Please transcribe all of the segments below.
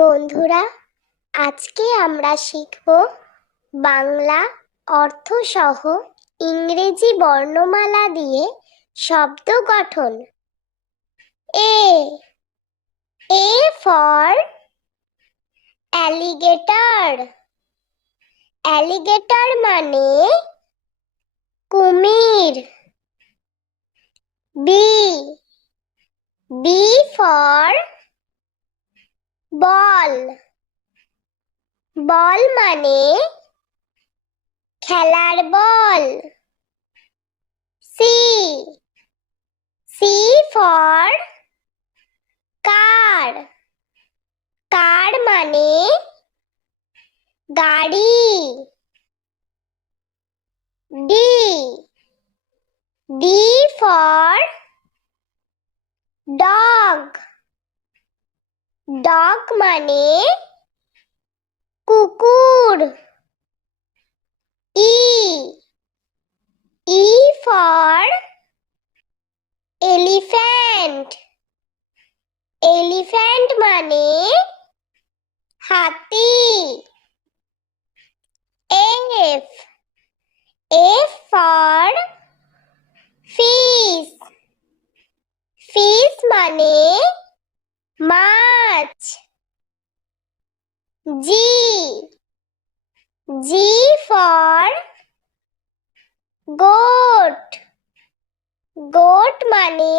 বন্ধুরা, আজকে আমরা শিখব বাংলা অর্থসহ ইংরেজি বর্ণমালা দিয়ে শব্দ গঠন। A for alligator. অ্যালিগেটর মানে কুমির। B for ball. বল মানে খেলার বল। সি ফর কার। কার মানে গাড়ি। D for dog. ডগ মানে কুকুর। E for elephant. এলিফ্যান্ট মানে হাতি। F for fish. ফিশ মানে মাছ। G for goat. গোট মানে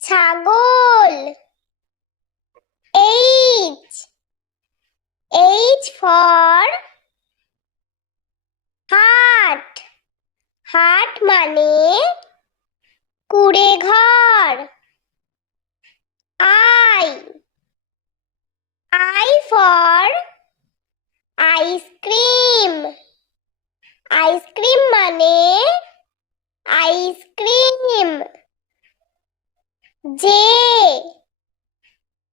ছাগল। H for hut. হাট মানে কুঁড়ে ঘর। I for ice cream. আইসক্রিম মানে ice cream.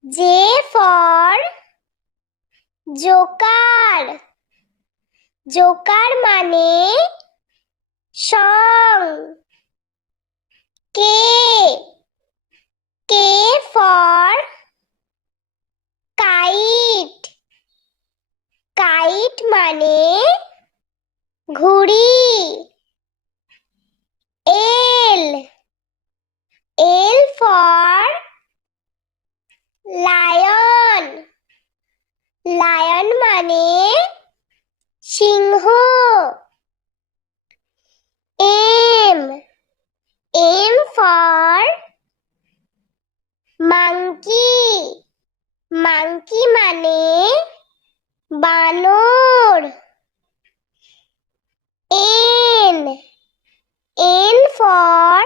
J for joker. Joker মানে সং। K for kite. কাইট মানে ঘুড়ি। L for lion. লায়ন মানে সিংহ। M for monkey. মাংকি মানে বানর। N for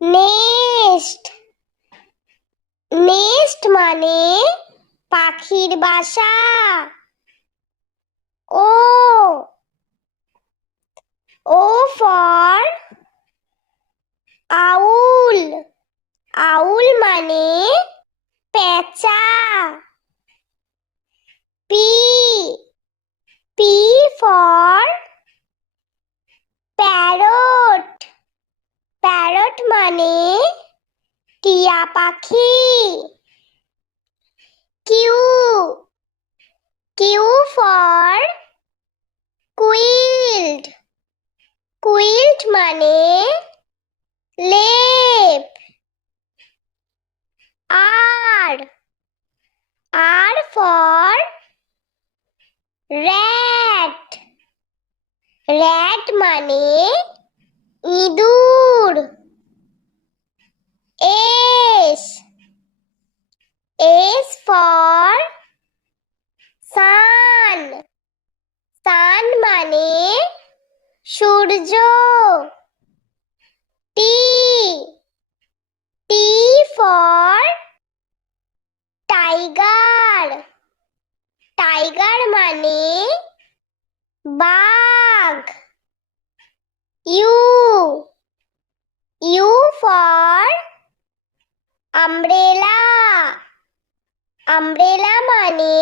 nest. নেস্ট মানে পাখির বাসা। ও ফর আউল। আউল মানে পেঁচা। P for parrot. প্যারট মানে টিয়া পাখি। Q for quilt. কুইল্ট মানে লেপ। আর ফর র্যাট। র্যাট মানে ইঁদুর। S for sun. সান মানে সূর্য। T for tiger. টাইগার মানে বাঘ। You for umbrella. আমব্রেলা মানে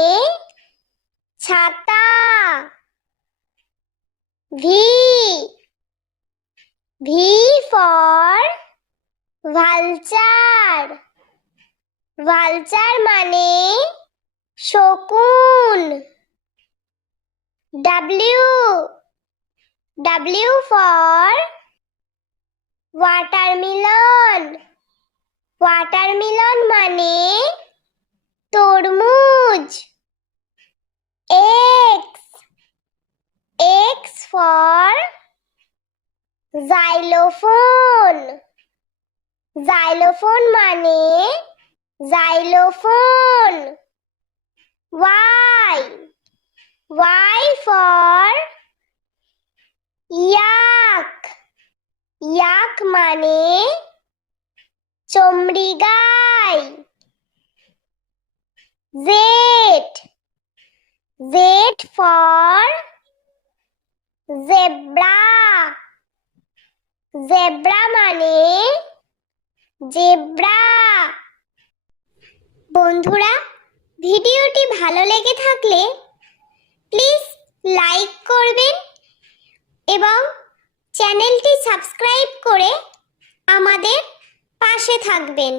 ছাতা। V for vulture. ভালচার মানে শকুন। W for watermelon. ওয়াটারমেলন মানে তরমুজ। X for xylophone। xylophone মানে xylophone। Y for yak। yak মানে চমড়ি গাই। Z for zebra। zebra মানে জেব্রা। বন্ধুরা, ভিডিওটি ভালো লেগে থাকলে প্লিজ লাইক করবেন এবং চ্যানেলটি সাবস্ক্রাইব করে আমাদের পাশে থাকবেন।